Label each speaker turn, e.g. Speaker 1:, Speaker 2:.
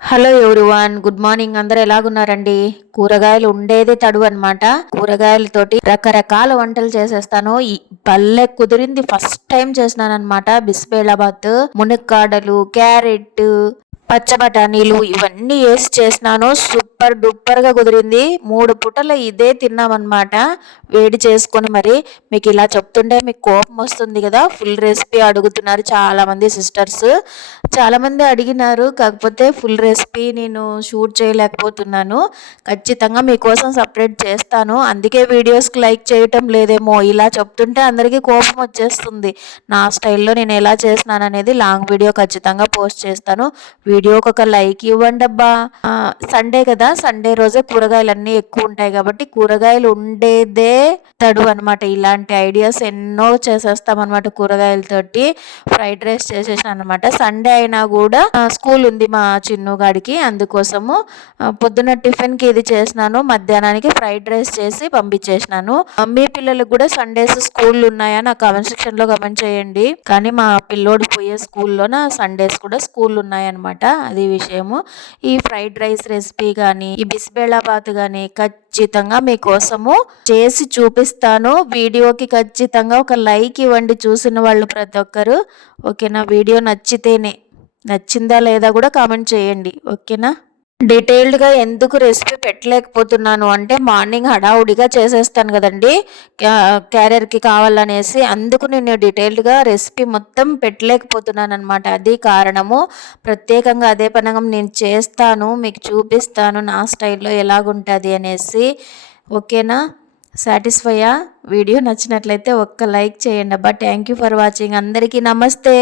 Speaker 1: Hello everyone good morning. అందరూ ఎలాగున్నారండి? కూరగాయలు ఉండేదే తడువు అనమాట కూరగాయలతోటి రకరకాల వంటలు చేసేస్తాను. ఈ పల్లె కుదిరింది. ఫస్ట్ టైం చేసినాను అనమాట బిస్బేళాబాత్ మునక్కాడలు క్యారెట్ బఠానీలు ఇవన్నీ వేసి చేసినాను. సూపర్ డూపర్గా కుదిరింది. మూడు పుటల ఇదే తిన్నామన్నమాట. వేడి చేసుకొని మరి మీకు ఇలా చెప్తుంటే మీకు కోపం వస్తుంది కదా. ఫుల్ రెసిపీ అడుగుతున్నారు చాలామంది సిస్టర్స్. చాలామంది అడిగినారు. కాకపోతే ఫుల్ రెసిపీ నేను షూట్ చేయలేకపోతున్నాను. ఖచ్చితంగా మీకోసం సపరేట్ చేస్తాను. అందుకే వీడియోస్కి లైక్ చేయటం లేదేమో. ఇలా చెప్తుంటే అందరికీ కోపం వచ్చేస్తుంది. నా స్టైల్లో నేను ఎలా చేసినాను అనేది లాంగ్ వీడియో ఖచ్చితంగా పోస్ట్ చేస్తాను. వీడియోకి ఒక లైక్ ఇవ్వండి అబ్బా సండే కదా సండే రోజే కూరగాయలు అన్నీ ఎక్కువ ఉంటాయి కాబట్టి కూరగాయలు ఉండేదే తడు అనమాట ఇలాంటి ఐడియాస్ ఎన్నో చేసేస్తాం అనమాట కూరగాయలతోటి. ఫ్రైడ్ రైస్ చేసేసాను అనమాట సండే అయినా కూడా స్కూల్ ఉంది మా చిన్నగాడికి అందుకోసము పొద్దున టిఫిన్కి ఇది చేసినాను. మధ్యాహ్నానికి ఫ్రైడ్ రైస్ చేసి పంపించేసినాను. మీ పిల్లలకు కూడా సండేస్ స్కూల్ ఉన్నాయా? నా కామెంట్ సెక్షన్లో కమెంట్ చేయండి. కానీ మా పిల్లోడు పోయే స్కూల్లోన సండేస్ కూడా స్కూల్ ఉన్నాయన్నమాట. అది విషయము. ఈ ఫ్రైడ్ రైస్ రెసిపీ కానీ ఈ బిస్బేళాబాత్ కానీ ఖచ్చితంగా మీకోసము చేసి చూపిస్తాను. వీడియోకి ఖచ్చితంగా ఒక లైక్ ఇవ్వండి చూసిన వాళ్ళు ప్రతి ఒక్కరు. ఓకేనా? వీడియో నచ్చితేనే. నచ్చిందా లేదా కూడా కామెంట్ చేయండి. ఓకేనా? డీటెయిల్డ్గా ఎందుకు రెసిపీ పెట్టలేకపోతున్నాను అంటే మార్నింగ్ హడావుడిగా చేసేస్తాను కదండి. క్యారియర్కి కావాలనేసి అందుకు నేను డీటెయిల్డ్గా రెసిపీ మొత్తం పెట్టలేకపోతున్నాను అనమాట అది కారణము. ప్రత్యేకంగా అదే పనగం నేను చేస్తాను మీకు చూపిస్తాను నా స్టైల్లో ఎలాగుంటుంది అనేసి. ఓకేనా? సాటిస్ఫైయా? వీడియో నచ్చినట్లయితే ఒక్క లైక్ చేయండి అబ్బా. Thank you for watching. అందరికీ నమస్తే.